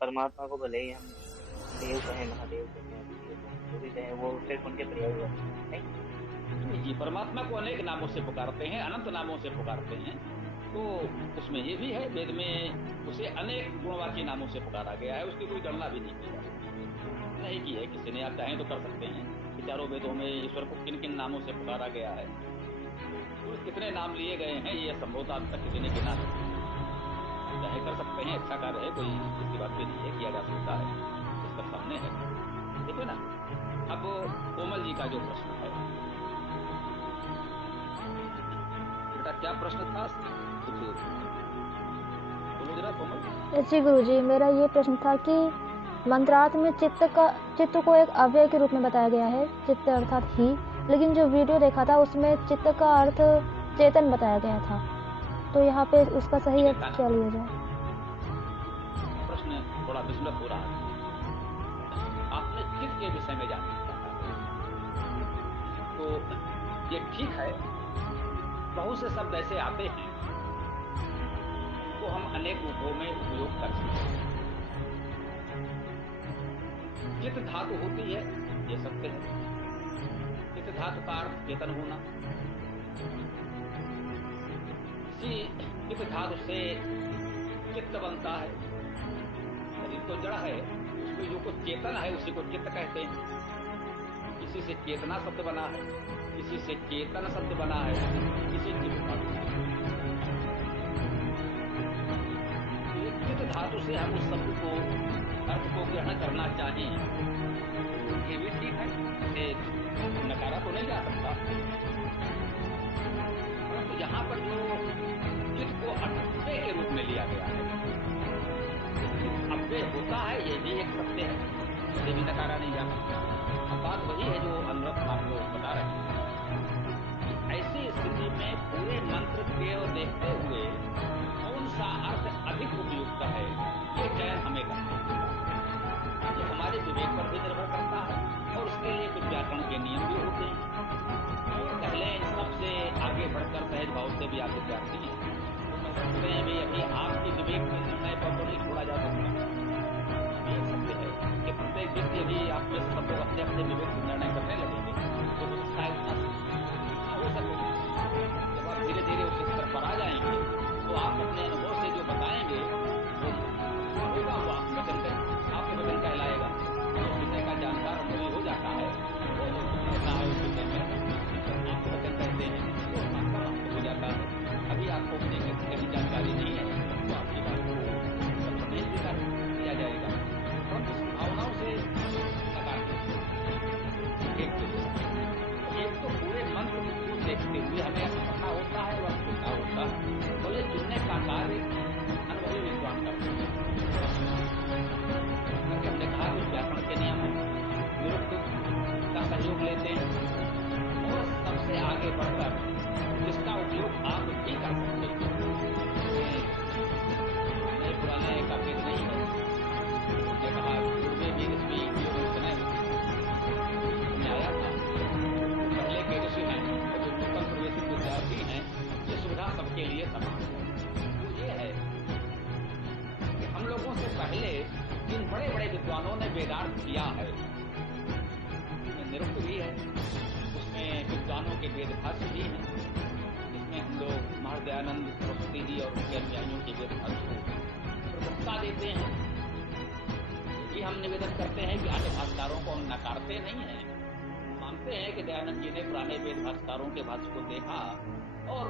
परमात्मा को भले ही हम देव कहें, महादेव कहें, अधिदेव कहें, जो भी कहें, वो सिर्फ उनके प्रयोग होते हैं, नहीं? जी जी, परमात्मा को अनेक नामों से पुकारते हैं, अनंत नामों से पुकारते हैं। तो उसमें ये भी है, वेद में उसे अनेक गुणवाची नामों से पुकारा गया है, उसकी कोई गणना भी नहीं की जा सकती, नहीं की है किसी ने। आप चाहें तो कर सकते हैं कि चारों वेदों में ईश्वर को किन किन नामों से पुकारा गया है, तो कुल कितने नाम लिए गए हैं ये संभवतः अब तक किसी ने गिना नहीं है। चाहे कर सकते हैं, अच्छा कार्य है, कोई इसकी बात भी नहीं है, किया जा सकता है, पुस्तक सामने है, ठीक है ना। अब कोमल जी का जो प्रश्न है, बेटा क्या प्रश्न था, कुछ बोलो जरा कोमल। जी गुरुजी, मेरा ये प्रश्न था कि मंत्रार्थ में चित्त को एक अव्यय के रूप में बताया गया है, चित्त अर्थात ही, लेकिन जो वीडियो देखा था उसमें चित्त का अर्थ चेतन बताया गया था, तो यहाँ पे उसका सही अर्थ क्या लिया जाए? प्रश्न थोड़ा विस्मृत हो रहा है, आपने चित्त के विषय में जानना चाहा है, तो ये ठीक है। बहुत से शब्द ऐसे आते हैं तो हम अनेक रूपों में उपयोग कर सकते हैं। चित्त धातु होती है, ये सत्य है। चित्त धातु का अर्थ चेतन होना। इसी चित्त धातु से चित्त बनता है। शरीर तो जड़ है, उसमें जो कुछ चेतन है उसी को चित्त कहते हैं। इसी से चेतना शब्द बना है, इसी से चेतन शब्द बना है, इसी चित्त धातु से। चित्त धातु से हम उस शब्द को, अर्थ को ग्रहण करना चाहें, ये भी ठीक है, इसे नकारा तो नहीं जा सकता। परंतु यहाँ पर जो चित्त को अव्यय के रूप में लिया गया है, अव्यय होता है, ये भी एक सत्य है, इसे भी नकारा नहीं जा सकता। अब बात वही है जो अनुरक्त आप लोग बता रहे हैं। ऐसी स्थिति में पूरे मंत्र को देखते हुए कौन सा अर्थ अधिक उपयुक्त है, ये चयन हमें करना है। ये हमारे विवेक पर भी निर्भर करता है और उसके लिए कुछ व्याकरण के नियम भी होते हैं। और पहले इन सबसे आगे बढ़कर सहज भाव से भी आप विद्यार्थी हैं, तो कह सकते हैं भी अभी आपकी विवेक के निर्णय पर तो नहीं छोड़ा जा सकता। ये सत्य है कि प्रत्येक व्यक्ति यदि आप में सब लोग अपने अपने विवेक से निर्णय करने लगेंगे तो हो सकता है उतना हो सके। जब आप धीरे धीरे उस स्तर पर आ जाएंगे तो आप अपने अनुभव से जो बताएंगे वो होगा, वो आप वचन आपके वचन कहलाएगा। जो विषय का जानकार अनुभवी हो जाता है वो जो कुछ कहता है उस विषय में आप वचन कहते हैं, वो आपका अंत हो जाता है। अभी आपको अपने की जानकारी नहीं है तो आपकी बात को नहीं स्वीकार किया जाएगा। हम भावनाओं से एक तो पूरे मंत्र को देखते हुए हमें ऐसा करना होता है, वह होता होता तो ये चुनने का कार्य अनुभवी विद्वान करते हैं। हमने कहा कि व्याकरण के नियम निरुक्त का सहयोग लेते हैं और सबसे आगे बढ़कर जिसका उपयोग आप भी कर सकते हैं। नए पुराने का भेद नहीं है। हमने कहा पूर्वे भी ऋषि में आया था, पहले के ऋषि हैं और जो नूतन प्रवेशित विद्यार्थी हैं, ये सुविधा सबके लिए समान है। वो ये है कि हम लोगों से पहले जिन बड़े बड़े विद्वानों ने वेदार्थ किया है, उसमें निरुक्त भी है, उसमें विद्वानों के वेद भाष्य भी हैं, जिसमें हम लोग महर्दयानंद सरस्वती जी और उनके अनुयायियों के वेद भाष्य को प्रमुखता देते हैं। ये हम निवेदन करते हैं कि अन्य भाष्यकारों को हम नकारते नहीं हैं, मानते हैं कि दयानंद जी ने पुराने वेद भाष्यकारों के भाष्य को देखा और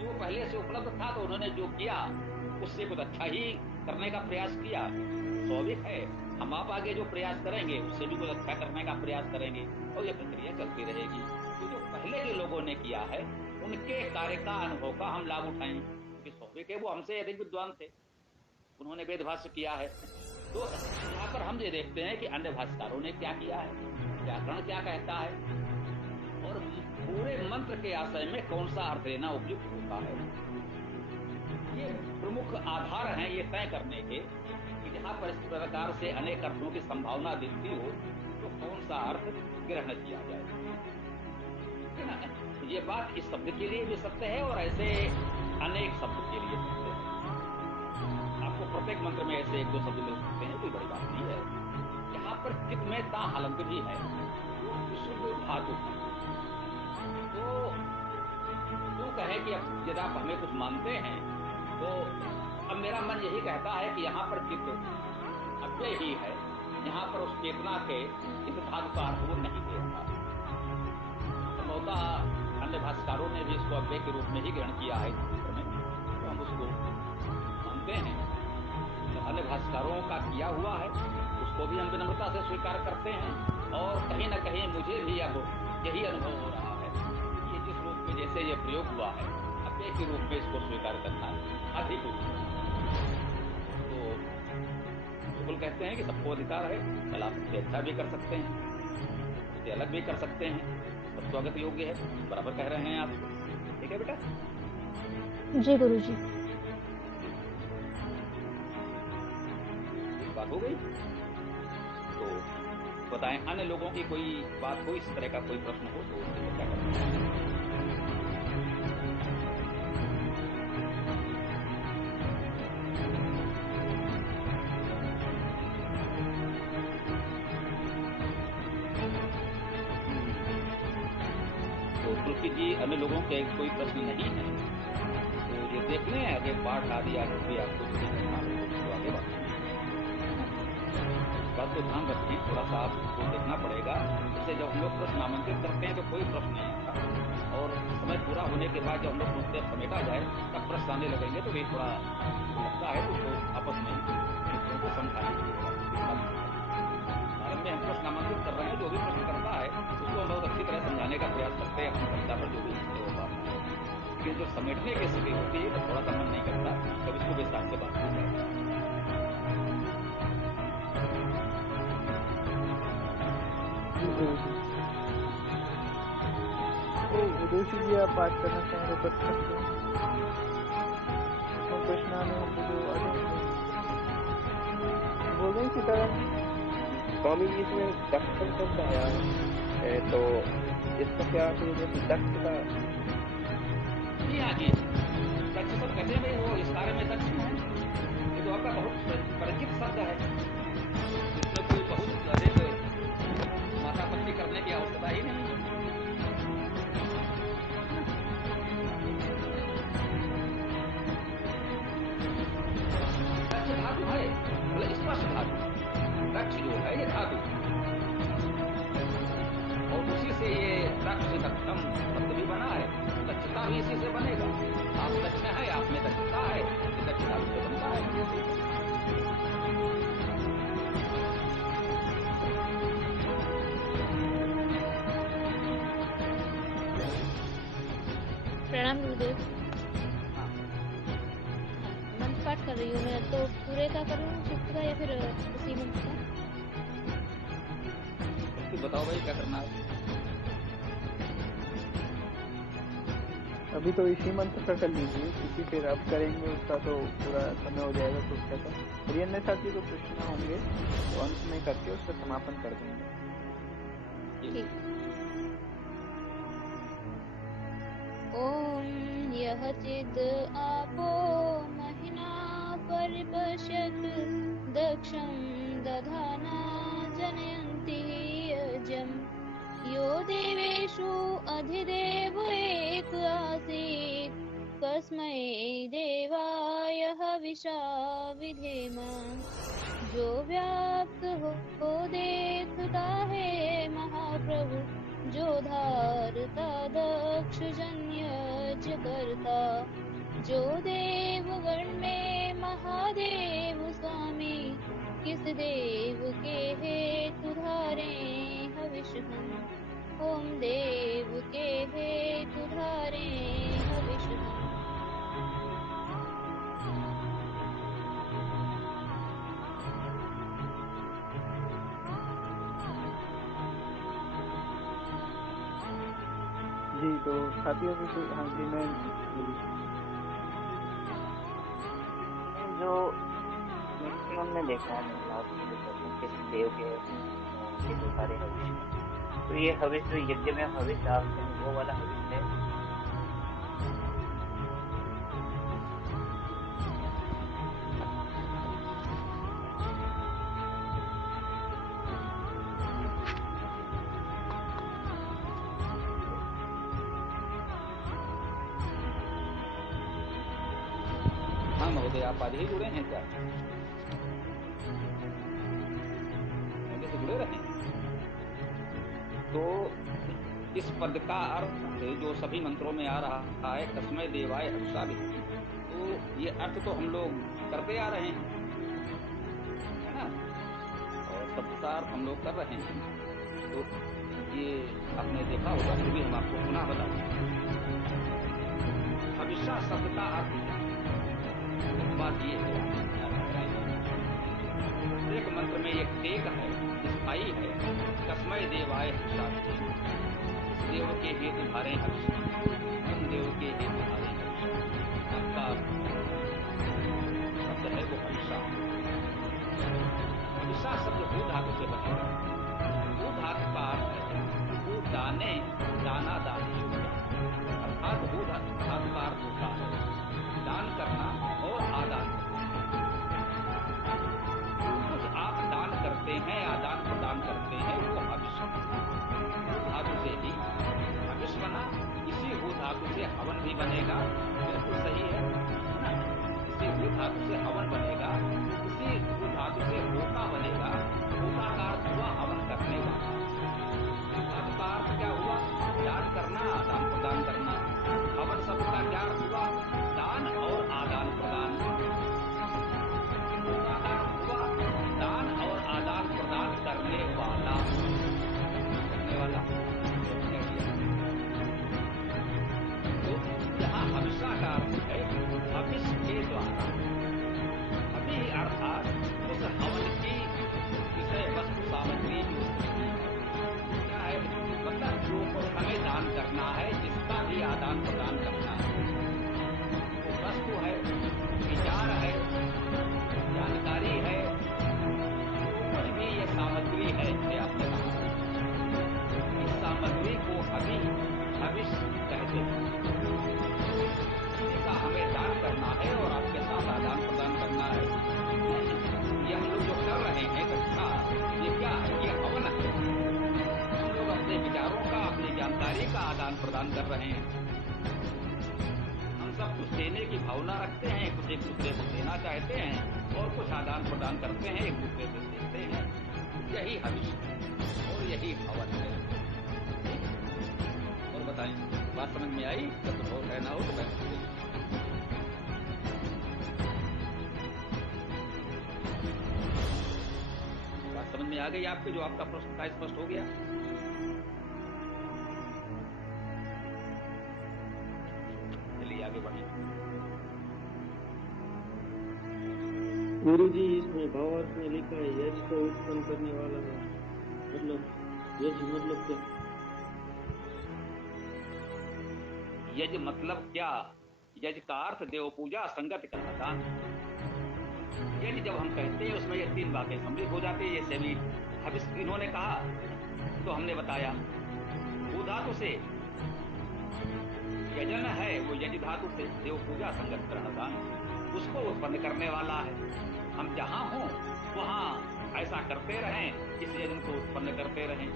जो पहले से उपलब्ध था तो उन्होंने जो किया उससे कुछ अच्छा ही करने का प्रयास किया। स्वाभाविक है हम आप आगे जो प्रयास करेंगे उससे भी कुछ अच्छा करने का प्रयास करेंगे और ये प्रक्रिया चलती रहेगी। तो जो पहले के लोगों ने किया है उनके कार्य का अनुभव का हम लाभ उठाएंगे, क्योंकि स्वाभाविक है वो हमसे अधिक विद्वान थे, उन्होंने वेद भाष्य किया है। तो यहाँ पर हम ये देखते हैं कि अन्य भाष्यकारों ने क्या किया है, व्याकरण क्या कहता है और पूरे मंत्र के आशय में कौन सा अर्थ लेना उपयुक्त होता है। ये प्रमुख आधार हैं ये तय करने के कि जहां पर इस प्रकार से अनेक अर्थों की संभावना दिखती हो तो कौन सा अर्थ ग्रहण किया जाए, है ना। ये बात इस शब्द के लिए भी सत्य है और ऐसे अनेक शब्द के लिए सत्य है। आपको प्रत्येक मंत्र में ऐसे 1-2 शब्द मिल सकते हैं, कोई बड़ी बात नहीं है। यहाँ पर चित्त में ता हलंत भी है, वो विशुद्ध धातु है। तो क्यों कहे कि अब यदि आप हमें कुछ मानते हैं, तो अब मेरा मन यही कहता है कि यहाँ पर चित्त अव्यय ही है, यहाँ पर उस चेतना के चित्त धातु का अर्थ वो नहीं दे रहा। संभवतः अन्य भाष्यकारों ने भी इसको अव्यय के रूप में ही ग्रहण किया है इस मंत्र में, तो हम उसको मानते हैं। तो अन्य भाष्यकारों का किया हुआ है, उसको भी हम विनम्रता से स्वीकार करते हैं। और कहीं ना कहीं मुझे भी अब यही अनुभव हो रहा है कि ये जिस रूप में जैसे ये प्रयोग हुआ है, अव्यय के रूप में इसको स्वीकार करना अधिक उचित है। तो बिल्कुल कहते हैं कि सबको अधिकार है, कल आप उससे अच्छा भी कर सकते हैं, उससे अलग भी कर सकते हैं, सब स्वागत योग्य है, बराबर कह रहे हैं आप। ठीक है बेटा? जी गुरुजी। बात हो गई। तो बताएं, अन्य लोगों की कोई बात हो, इस तरह का कोई प्रश्न हो तो उससे चर्चा करें। तो तुलसी जी, अन्य लोगों के कोई प्रश्न नहीं है तो ये देख लें, आगे पाठ आदि या भी आपको जो करना हो तो आगे बढ़ें। इस बात को ध्यान रखें, थोड़ा सा आपको देखना पड़ेगा। जैसे जब हम लोग प्रश्न आमंत्रित करते हैं तो कोई प्रश्न नहीं आता, और समय पूरा होने के बाद जब हम लोग सोचते हैं समेटा जाए, तब प्रश्न आने लगेंगे तो ये थोड़ा लगता है, तो उसको आपस में मित्रों को समझाने के लिए प्रारंभ में हम प्रश्न आमंत्रित कर रहे हैं, जो भी प्रश्न करता है उसको हम बहुत अच्छी तरह समझाने का प्रयास करते हैं अपनी क्षमता पर जो भी जिससे हो पाता है। लेकिन जब समेटने की स्थिति होती है तो थोड़ा सा मन नहीं करता, तब इसको विस्तार से बात की जाए। विदुषी जी, आप बात करना चाहें तो कर सकते हैं। उसमें प्रश्न आने होंगे जो आगे बोल रहे हैं। सीताराम स्वामी जी, इसमें दक्षिण शब्द आया है, तो इसका क्या अर्थ है? जैसे दक्ष का जी हाँ जी, दक्ष शब्द कहते हैं भाई, वो इस कार्य में दक्ष है, ये तो आपका बहुत परिचित शब्द है, इसमें कोई बहुत अधिक माथापच्ची करने की आवश्यकता ही नहीं है। दक्ष धातु है, मतलब स्पर्श धातु, दक्ष जो है ये धातु, और उसी से ये दक्ष दक्षम शब्द भी बना है, दक्षता भी इसी से बनेगा। आप दक्ष है, आप में दक्षता है, ये दक्ष धातु से बनता है। प्रणाम गुरुदेव। मंत्र पाठ कर रही हूँ मैं, तो पूरे का करूँ चित्त का या फिर उसी मंत्र का? तो बताओ भाई क्या करना है। अभी तो इसी मंत्र का कर लीजिए, क्योंकि फिर अब करेंगे उसका तो पूरा समय हो जाएगा तो उसका तो फिर अन्य साथी को प्रश्न होंगे तो अंत में करके उसका समापन कर देंगे। ठीक। ओम यह चिद आपो महिना परिपश्यत दक्षं दधाना जनयन्ति यजम् यो देवेषु अधिदेव एक आसीत् कस्मै देवाय हविषा विधेम। जो व्याप्त हो देखता है महाप्रभु, जो धारता दक्ष जन्य करता। जो देवगण में महादेव स्वामी, किस देव के हेतु धारे हविष हम। ओम देव के हेतु धारे हविष हम। जी, तो साथियों की कोई, हाँ जी, मैं जो मैक्सिमम में देखा है, मैंने लास्ट में जो प्रश्न किस देव के हेतु सारे हविष्य, तो ये हविष्य यज्ञ में हविष्य डालते हैं, वो वाला हविष्य है। से आप आज ही जुड़े हैं क्या? पहले से जुड़े रहे। तो इस पद का अर्थ जो सभी मंत्रों में आ रहा है, तस्मै देवाय हविषाभिः, तो ये अर्थ तो हम लोग करते आ रहे हैं, है ना, और सबका अर्थ हम लोग कर रहे हैं। तो ये आपने देखा होगा, फिर भी हम आपको पुनः बताते हैं। हविषा शब्द का अर्थ एक बात ये है, एक मंत्र में एक टेक है, स्थायी है, तस्मै देवाय हविषाभिः, देव के हेतु धारे हविष, उन देव के हेतु धारे हविष, आपका शब्द है वो हविषा। हविषा शब्द भू धातु से बनेगा। भू धातु का अर्थ है भू दाने, दाना दाने, अर्थात भू धातु का अर्थ होता है दान करना और आदान करना। कुछ आप दान करते हैं, आदान प्रदान करते हैं, वो हविष धातु से ही हविष बना। इसी भू धातु से हवन भी बनेगा, बिल्कुल सही है ना। इसी भू धातु से हवन बनेगा, इसी भू धातु से होता बनेगा। होता का अर्थ हुआ हवन करने वाला, धातु का अर्थ क्या हुआ? दान करना, आदान प्रदान करना। हवन शब्द का क्या अर्थ हुआ? दान और आदान प्रदान। होता का अर्थ हुआ दान और आदान प्रदान करने वाला, करने वाला। तो यहाँ हविषा का अर्थ है हविष के द्वारा। हवि अर्थात उस हवन की विषय वस्तु सामग्री क्या है, मतलब जो हमें दान करना है, जिसका भी आदान प्रदान करना है, वो वस्तु है, विचार है, जानकारी है, कुछ भी ये सामग्री है, ये आपने कहा, इस सामग्री को हविष कहते हैं। का हमें दान करना है और आपके साथ आदान प्रदान करना है। ये हम लोग जो कर रहे हैं कक्षा, ये क्या है? ये हवन है। हम लोग अपने विचारों का, अपनी जानकारी का आदान प्रदान कर रहे हैं। हम सब कुछ देने की भावना रखते हैं, कुछ एक दूसरे को देना चाहते हैं और कुछ आदान प्रदान करते हैं, एक दूसरे से देते हैं। यही हविष और यही हवन है। और बताएं, बात समझ में आई? जब कुछ और कहना हो तो मैं समझ में आ गई आपके? जो आपका प्रश्न था स्पष्ट हो गया? चलिए आगे बढ़िए। गुरु जी, इसमें भावार्थ में लिखा है यज को उत्पन्न करने वाला है, मतलब यज मतलब क्या? यज मतलब क्या? यज का अर्थ देव पूजा, संगत का दान। यज जब हम कहते हैं उसमें ये तीन बातें सम्मिलित हो जाती है। जैसे भी हविष इन्होंने कहा तो हमने बताया भू धातु से यजन है, वो यज धातु से देव पूजा, संगत ग्रहण दान, उसको उत्पन्न करने वाला है। हम जहाँ हों वहाँ ऐसा करते रहें, इस यजन को उत्पन्न करते रहें।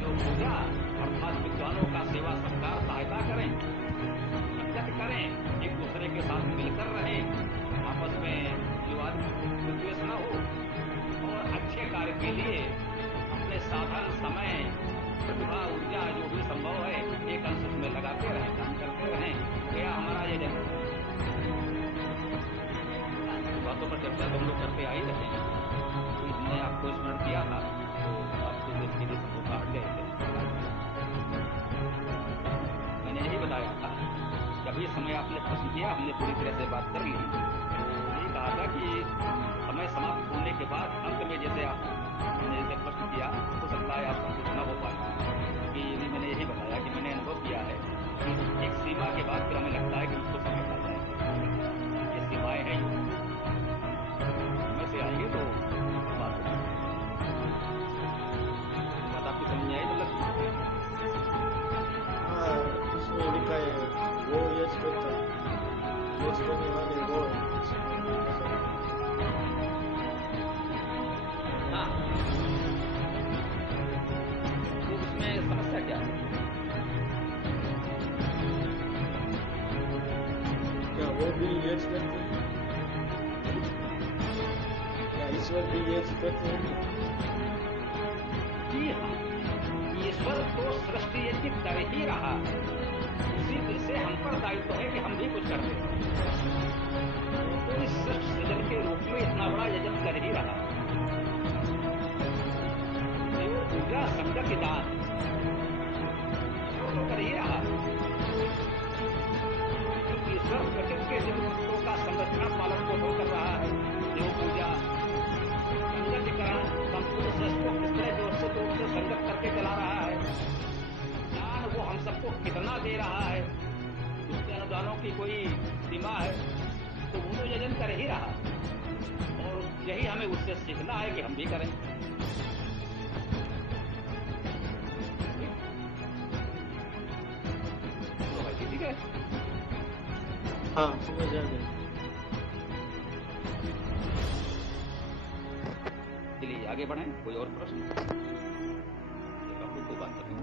देव पूजा अर्थात विद्वानों का सेवा सत्कार, सहायता करें, संगत करें, एक दूसरे के साथ मिलकर रहें, आपस में विवाद विद्वेष न हो, और अच्छे कार्य के लिए अपने साधन, समय, प्रतिभा, ऊर्जा जो भी संभव है एक अंश में लगाते रहें, काम करते रहें। क्या हमारा ये बातों पर चर्चा तो हम लोग करते आ ही रहे हैं। तो हमने आपको स्मरण किया था तो आपको इसके लिए हम हट गए थे। मैंने यही बताया था, जब ये समय आपने प्रश्न किया, हमने पूरी तरह से बात कर ली, तो कहा था कि समय समाप्त होने के बाद अंत में जैसे आपने जैसे प्रश्न किया, हो सकता है आप संतुष्ट न हो पाए, कि मैंने यही बताया कि मैंने अनुभव किया है कि एक सीमा के बाद फिर हमें लगता है कि उसको समय आ जाए। ये सीमाएं हैं, समय से आएंगे तो बात आपकी समझ में आई? मतलब हाँ, इसमें लिखा है वो यज करता है, यज करने वाले वो है। हाँ, तो उसमें समस्या क्या है? क्या वो भी यज करते हैं? ईश्वर भी ये तत्व है ना? जी हाँ, ईश्वर तो सृष्टि यज्ञ कर ही रहा है, उसी से हम पर दायित्व है कि हम भी कुछ कर दें। तो इस सृष्टि सृजन के रूप में इतना बड़ा यजन कर ही रहा है। देव पूजा संगत दान तो कर ही रहा है। ईश्वर प्रकृति के जीव वस्तुओं का संरक्षण पालन पोषण कर रहा है। देव पूजा संगतिकरण संपूर्ण सृष्टि को किस तरह व्यवस्थित रूप से संगत करके चला रहा है। ज्ञान वो हम सबको कितना दे रहा है, उसके अनुदानों की कोई सीमा है, तो वो तो यजन कर ही रहा है। और यही हमें उससे सीखना है कि हम भी करें। तो भाई ठीक है, हाँ समझ आ गया। चलिए आगे बढ़ें। कोई और प्रश्न? को बात करूं।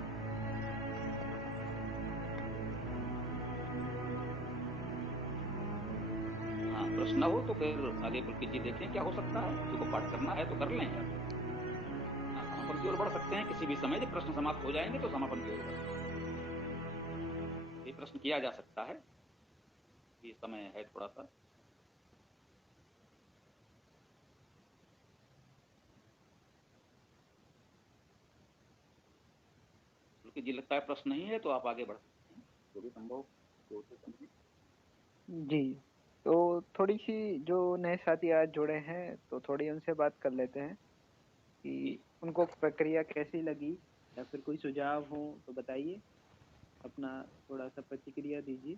हाँ, प्रश्न हो तो फिर आगे पुलकित जी देखें क्या हो सकता है। किसी को पाठ करना है तो कर लें। समापन की ओर बढ़ सकते हैं किसी भी समय। जब प्रश्न समाप्त हो जाएंगे तो समापन की ओर बढ़ सकते हैं। ये प्रश्न किया जा सकता है, ये समय है थोड़ा सा। पुलकित जी लगता है प्रश्न नहीं है तो आप आगे बढ़ सकते हैं, जो भी संभव हो तो समझें। जी, तो थोड़ी सी जो नए साथी आज जुड़े हैं तो थोड़ी उनसे बात कर लेते हैं कि उनको प्रक्रिया कैसी लगी, या फिर कोई सुझाव हो तो बताइए, अपना थोड़ा सा प्रतिक्रिया दीजिए।